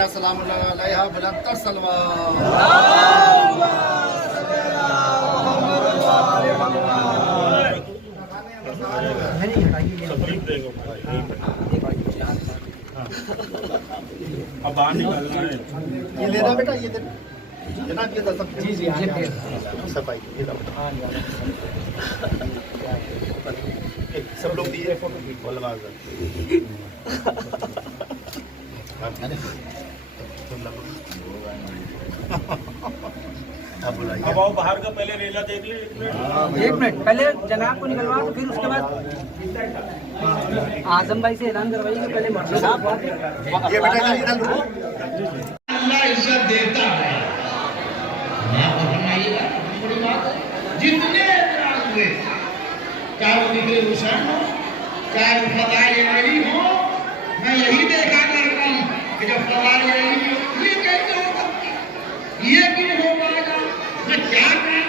آمینہ سلام اللہ علیہ بلندر سلوات اب باہر نکالنا ہے. یہ لینا بیٹا یہ دینا جناب یہ دستک جی جی صفائی یہ دو سب لوگ دیئے علماء اب آؤ باہر کا پہلے ریلا دیکھ لیں. ایک منٹ پہلے جناب کو نکلوا تو پھر اس کے بعد اعظم بھائی سے اعلان کروائیے کہ پہلے مرشد صاحب یہ بیٹا ادھر لو اللہ عزت دیتا ہے. بڑی بات ہے. جتنے اعتراض ہوئے چاہے وہ ذکر حسین ہو چاہے وہ فضائل علی ہو میں یہی دیکھا کرتا ہوں کہ جب فضائل علی ہو یہ کیسے ہو سکتی یہ کیوں ہو پائے گا میں کیا کروں.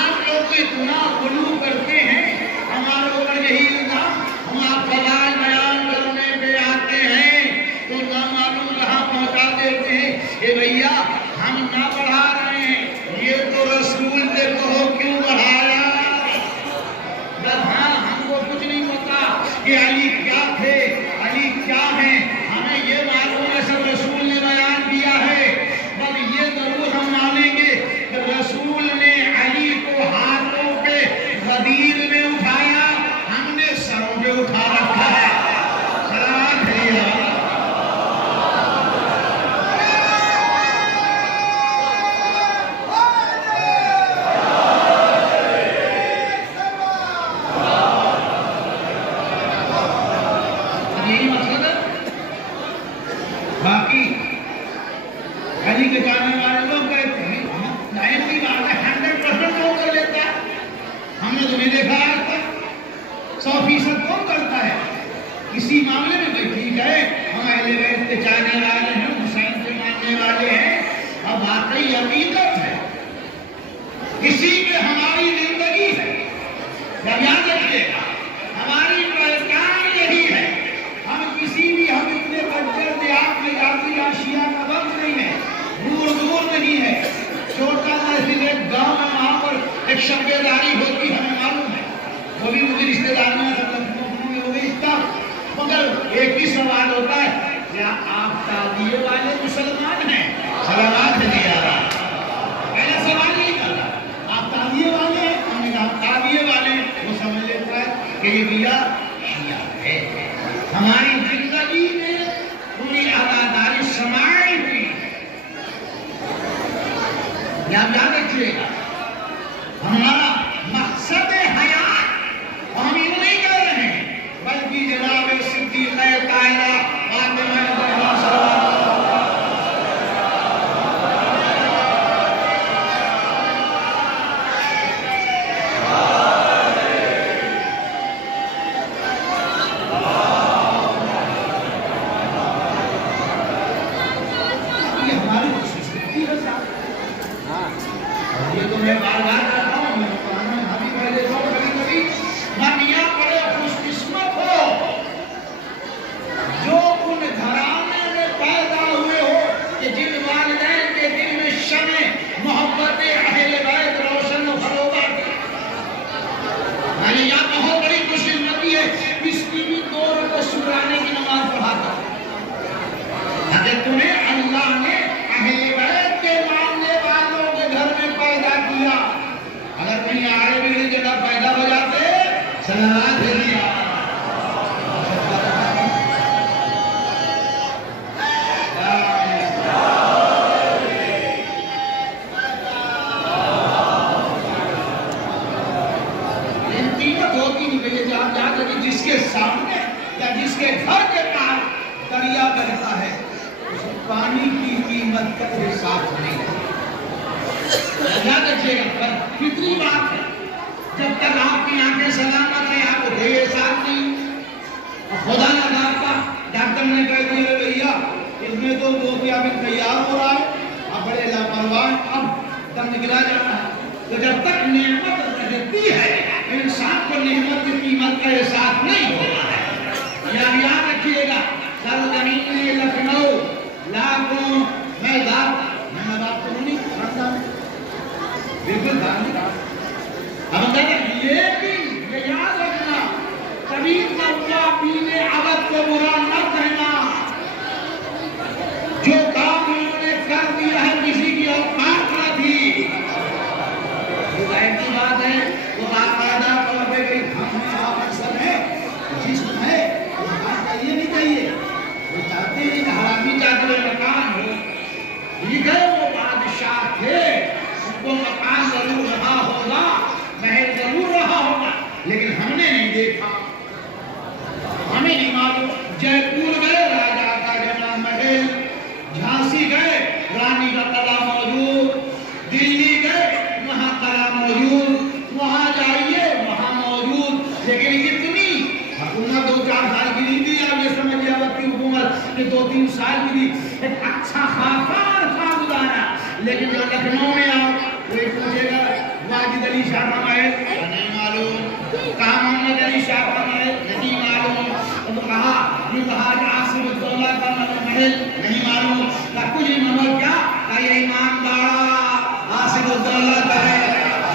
آپ لوگ تو اتنا غلو کرتے ہیں ہمارے اوپر یہی الزام ہم آپ فضائل بیان کرنے پہ آتے ہیں تو نہ معلوم کہاں پہنچا دیتے ہیں کہ بھیا ہم نہ بڑھا رہے ہیں یہ تو رسول نے کہو کیوں بڑھایا. جب ہاں ہم کو کچھ نہیں پتا کہ علی کیا تھے علی کیا ہیں ہمیں یہ معلوم ہے سب رسول نے بیان کیا ہے. بس یہ ضرور ہم مانیں گے کہ رسول نے علی کو ہاتھوں پہ غدیر میں اٹھایا ہم نے سروں پہ اٹھا رکھا ہے. سلام ہے یہی مقصد ہے. باقی علی کے جانے والے لوگ کہتے ہیں ظاہر سی بات ہے 100% کون کر لیتا ہے. ہم نے تو نہیں دیکھا آج تک 100% کون کرتا ہے. اسی معاملے میں کوئی ٹھیک ہے ہم اہل بیت کے چاہنے والے ہیں حسین سے ماننے والے ہیں. اب واقعی حقیقت ہے اسی میں ہماری زندگی ہے. جب یاد رکھیے گا ہماری پہچان یہی ہے. ہم کسی بھی ہم اتنے بچے دیہات میں جاتی اشیاء کا وقت نہیں ہے دور دور نہیں ہے. چھوٹا سا ایک گاؤں میں وہاں پر ایک شبے داری ہوتی ہمیں معلوم ہے وہ بھی مجھے رشتے دار میں وہ بھی اتنا مگر ایک ہی سوال ہوتا ہے کیا آپ تعزیے والے مسلمان ہیں. سلامات ہے یارا پہلا سوال یہی تھا آپ تعزیے والے ہیں. ہم نے کہا تعزیے والے ہیں. وہ سمجھ لیتا ہے کہ یہ بیا شیعہ ہے. ہماری زندگی میں پوری عزاداری سمائی ہوئی یاد رکھیے گا. ہمارا مقصد حیات ہم یوں نہیں کر رہے ہیں بلکہ جناب صدیقہ طاہرہ فاطمہ زہرا یہ ہماری خصوصیت ہے. یہ تو میں بار بار کہتا ہوں میں قرآن میں ابھی پہلے جو کبھی کبھی میاں بڑے خوش قسمت ہو جو ان گھرانے میں پیدا ہوئے ہو کہ جن والدین کے دل میں شمع محبت اہل بیت روشن و فروغ آتی. یعنی یہ بہت بڑی خوش قسمتی ہے اس کی بھی 2 رکعت شکرانے کی نماز پڑھاتا. اگر تمہیں اللہ نے اہل بیت کے ماننے والوں کے گھر میں پیدا کیا اگر کہیں آڑے بگڑی جگہ پیدا ہو جاتے سلامات ہے دیا. ان قیمت ہوتی نہیں کہ یہ یاد رکھیں جس کے سامنے یا جس کے گھر کے پاس دریا بہتا ہے اس پانی کی قیمت کا احساس نہیں ہے. یاد رکھیے گا فطری بات ہے جب تک آپ کی آنکھیں سلامت ہیں آپ کو کوئی احساس نہیں. خدا نہ خاصہ ڈاکٹر نے کہہ دیا بھیا اس میں تو ابھی تیار ہو رہا ہے اب بڑے لاپرواہ اب دم نکلا جا رہا ہے. تو جب تک نعمت رہتی ہے انسان کو نعمت کی قیمت کا احساس نہیں ہوتا ہے. یاد رکھیے گا سرزمین لکھنؤ لاکھوں खानदान है, बिल्कुल धार्मिक। हम कहते हैं लेकिन ये याद रखना, कभी तबला पीने अवध को बुरा न कहना। जो काम उन्होंने कर दिया है किसी की औकात न थी। वो जाहिर सी बात है, वो बाकायदा तौर पे गई हम आप अक्सर है जिस्म है, वो बात चाहिए नहीं चाहिए, वो चाहते हैं कि हरामी चादर मकान हो। ठीक है, वो बादशाह थे, उनको मकान जरूर रहा होगा, महल जरूर रहा होगा, लेकिन हमने नहीं देखा, हमें नहीं मालूम। जयपुर गए, राजा का जना महल, झांसी गए, रानी का कला मौजूद, दिल्ली गए, वहाँ कला मौजूद, वहाँ जाइए वहाँ मौजूद, लेकिन इतनी हुकूमत 2-4 साल की नहीं थी। आप ये समझिए अब की हुकूमत ने 2-3 साल की थी, एक अच्छा खासा गुजारा। लेकिन जो लखनऊ में आओ, कोई पूछेगा वाजिद अली शाह का महल, नहीं मालूम, कहा मोहम्मद अली शाह का महल, नहीं मालूम, तो कहा आसिफ उद्दौला का महल, नहीं मालूम, कुछ मोहम्मद क्या का ये ईमानदार आसिफ उद्दौला का है,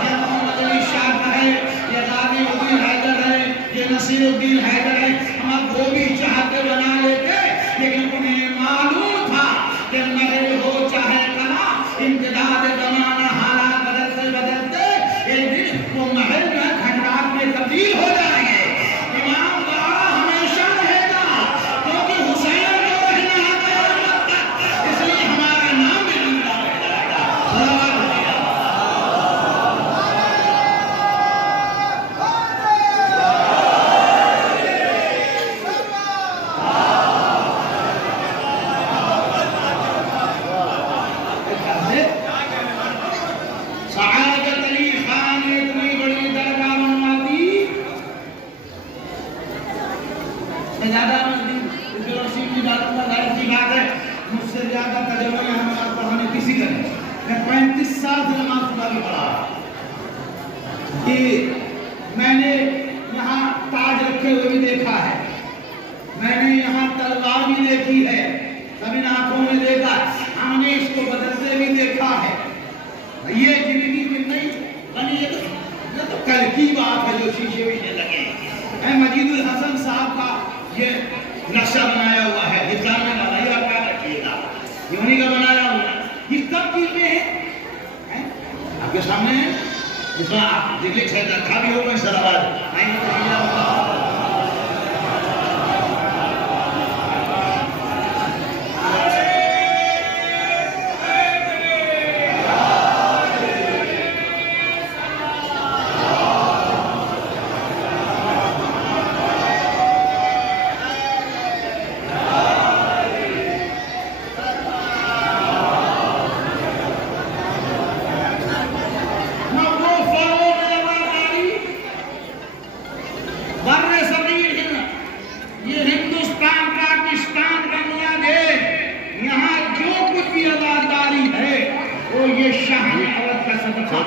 ये मोहम्मद अली शाह का है, ये गाजी उद्दीन हैदर है, ये नसीरुद्दीन हैदर है। हम वो भी चाहते बना लेते, लेकिन उन्हें मालूम था कि महल हो चाहे कला, इम्तिदाद जमाना हालात बदलते बदलते एक दिन वो महल जो है खंडात में तब्दील हो जाएंगे। इमाम बाड़ा हमेशा रहेगा, क्योंकि हुसैन को रहना है क़यामत तक, इसलिए हमारा नाम भी जिंदा रहेगा। सआदत अली खान ने इतनी बड़ी दरगाह बनवा दी, ज्यादा रशीद की बात है, मुझसे ज्यादा तजुर्बा यहाँ पढ़ाने किसी का नहीं। मैं 35 साल से नमाज खुदा की पढ़ा कि मैंने यहाँ ताज रखे हुए भी देखा है, मैंने यहाँ तलवार भी देखी है, कभी आंखों में देखा, हमने इसको बदलते भी देखा है। ये जिंदगी में नहीं बनी, ये तो कल की बात है जो शीशे विशे लगे। मैं मजीदुल हसन साहब का ये नक्शा बनाया हुआ है, हिसाब में डाला, ये आप क्या रखिएगा, ये उन्हीं का बनाया हुआ है। ये कब चीज में है आपके सामने है, जिसमें आप दिल्ली से रखा भी होगा इस तरह। ये हिंदुस्तान, पाकिस्तान, बांग्लादेश, यहाँ जो कुछ भी आजादारी है वो ये शाह अवध का सदका।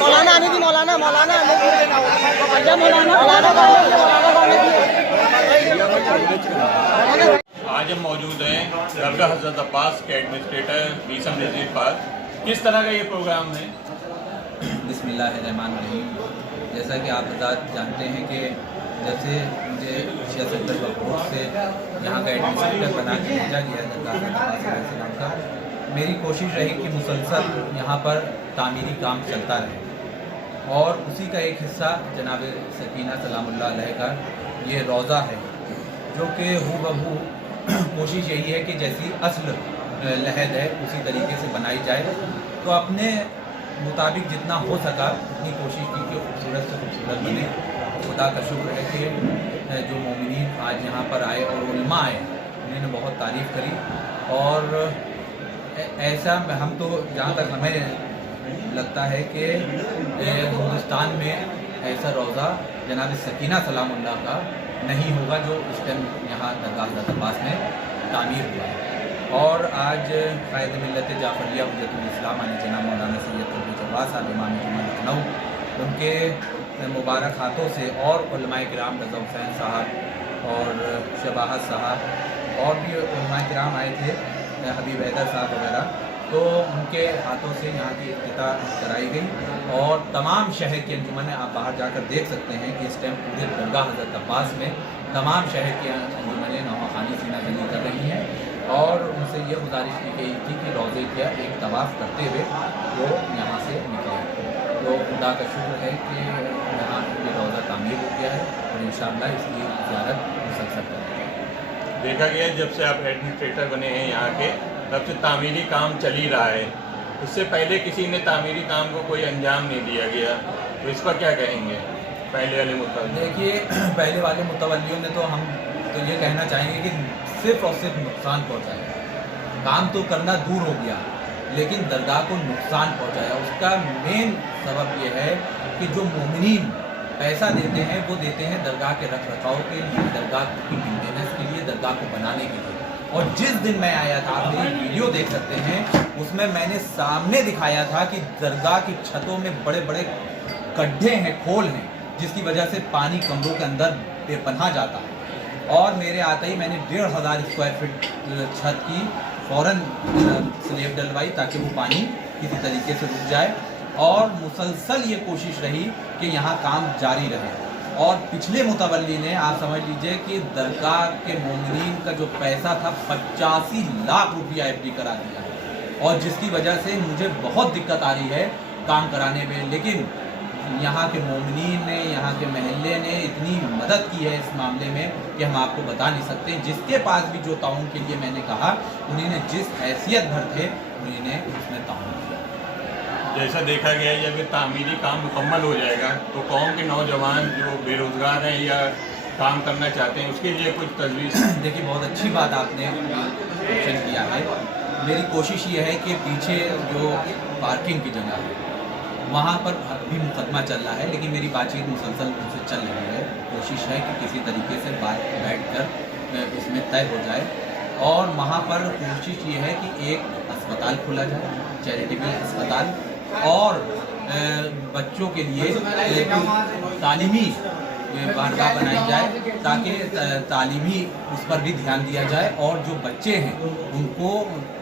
मौलाना आने दी, मौलाना मौलाना आने दी, आज हम मौजूद हैं दरगाह हज़रत अब्बास के एडमिनिस्ट्रेटर बीसम नज़ीर पार्क, किस तरह का ये प्रोग्राम है? बिस्मिल्लाहिर्रहमानिर्रहीम। जैसा कि आप हज़रात जानते हैं कि जब से मुझे शिया सेंटर बखूर से यहाँ का एडमिनिस्ट्रेटर बना के भेजा गया दरगाह का, मेरी कोशिश रही कि मुसलसल यहाँ पर तामीरी काम चलता रहे और उसी का एक हिस्सा जनाब सकीना सलामुल्लाह अलैह का ये रोज़ा है, जो कि हूबहू कोशिश यही है कि जैसी असल लहद है उसी तरीके से बनाई जाए। तो अपने मुताबिक जितना हो सका उतनी कोशिश की कि खूबसूरत से खूबसूरत बने। खुदा का शुक्र है कि जो मोमिनीन आज यहाँ पर आए और उलमा आए, उन्होंने बहुत तारीफ़ करी। और ऐसा हम तो जहाँ तक हमें लगता है कि हिंदुस्तान में ऐसा रोज़ा जनाब सकीना सलामुल्लाह का नहीं होगा जो इस टाइम यहाँ दरगाह हज़रत अब्बास में तामीर हुआ है। और आज क़ायद मिल्लत जाफ़रिया हुज्जतुल इस्लाम अली जनाब मौलाना सैयद तबरीज़ अब्बास साहब इमाम जुमा लखनऊ, उनके मुबारक हाथों से और उलमाए किराम रज़ा हुसैन साहब और शबाहत साहब और भी उलमाए किराम आए थे, हबीब हैदर साहब वगैरह, तो उनके हाथों से यहाँ की इफ्तिताह कराई गई। और तमाम शहर की अंजुमन, आप बाहर जाकर देख सकते हैं कि इस टाइम पूरे दरगाह हज़रत अब्बास में तमाम शहर की अंजुमनें नवाखानी सीना बंदी कर रही हैं और उनसे ये गुजारिश की गई थी कि रोज़े का एक तवाफ़ करते हुए वो यहाँ से निकले। तो खुदा का शुक्र है कि यहाँ ये रोज़ा तामीर हो गया है और इंशाअल्लाह इसकी ज़ियारत मुसलसल करेंगे। देखा गया जब से आप एडमिनिस्ट्रेटर बने हैं यहाँ के, तब से तामीरी काम चल ही रहा है। उससे पहले किसी ने तामीरी काम को कोई अंजाम नहीं दिया गया, तो इस पर क्या कहेंगे पहले वाले मुतवल्ली? देखिए, पहले वाले मुतवल्लियों ने तो हम तो ये कहना चाहेंगे कि सिर्फ़ और सिर्फ नुकसान पहुँचाया। काम तो करना दूर हो गया लेकिन दरगाह को नुकसान पहुँचाया। उसका मेन सबब ये है कि जो मोमिनीन पैसा देते हैं वो देते हैं दरगाह के रख रखाव के लिए, दरगाह की मेंटेनेंस के लिए, दरगाह को बनाने के लिए। और जिस दिन मैं आया था, आप मेरी वीडियो देख सकते हैं, उसमें मैंने सामने दिखाया था कि दरगाह की छतों में बड़े बड़े गड्ढे हैं, खोल हैं, जिसकी वजह से पानी कमरों के अंदर बेपनाह जाता है। और मेरे आते ही मैंने 1500 स्क्वायर फीट छत की फ़ौरन स्लेब डलवाई ताकि वो पानी किसी तरीके से रुक जाए। और मुसलसल ये कोशिश रही कि यहाँ काम जारी रहे। और पिछले मुतवल्ली ने, आप समझ लीजिए कि दरगाह के मोमिनीन का जो पैसा था 85 लाख रुपया एफडी करा दिया, और जिसकी वजह से मुझे बहुत दिक्कत आ रही है काम कराने में। लेकिन यहाँ के मोमिनीन ने, यहाँ के महल्ले ने इतनी मदद की है इस मामले में कि हम आपको बता नहीं सकते। जिसके पास भी जो ताउन के लिए मैंने कहा, उन्होंने जिस हैसियत भर थे उन्होंने उसमें ताउन किया। जैसा देखा गया है, जब ये तामीरी काम मुकम्मल हो जाएगा तो कौम के नौजवान जो बेरोज़गार हैं या काम करना चाहते हैं उसके लिए कुछ तजवीज़? देखिए, बहुत अच्छी बात आपने क्वेश्चन किया है। मेरी कोशिश ये है कि पीछे जो पार्किंग की जगह है वहाँ पर भी मुकदमा चल रहा है, लेकिन मेरी बातचीत मुसलसल उनसे चल रही है। कोशिश है कि किसी तरीके से बैठ कर इसमें तय हो जाए। और वहाँ पर कोशिश ये है कि एक अस्पताल खोला जाए, चैरिटेबल अस्पताल, और बच्चों के लिए तालीमी बारगाह बनाई जाए ताकि तालीमी उस पर भी ध्यान दिया जाए और जो बच्चे हैं उनको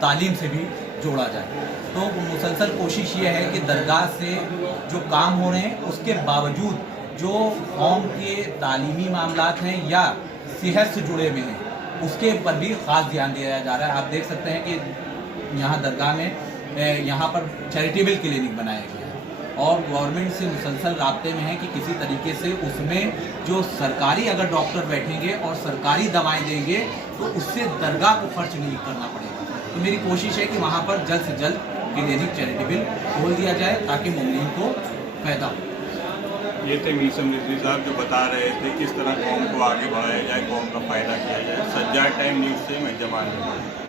तालीम से भी जोड़ा जाए। तो मुसलसल कोशिश ये है कि दरगाह से जो काम हो रहे हैं उसके बावजूद जो कौम के तालीमी मामलात हैं या सेहत से जुड़े हुए हैं उसके पर भी ख़ास ध्यान दिया जा रहा है। आप देख सकते हैं कि यहाँ दरगाह में यहाँ पर चैरिटेबल क्लिनिक बनाया गया है और गवर्नमेंट से मुसलसल राब्ते में है कि किसी तरीके से उसमें जो सरकारी अगर डॉक्टर बैठेंगे और सरकारी दवाएं देंगे तो उससे दरगाह को खर्च नहीं करना पड़ेगा। तो मेरी कोशिश है कि वहाँ पर जल्द से जल्द क्लिनिक चैरिटेबल खोल दिया जाए ताकि मुमिनीन को फ़ायदा हो। ये थे मीर रिजवी साहब जो बता रहे थे किस तरह कौम को आगे बढ़ाया जाए, कौम का फ़ायदा किया जाए। सज्जाद टाइम न्यूज़ से मैं जमाल।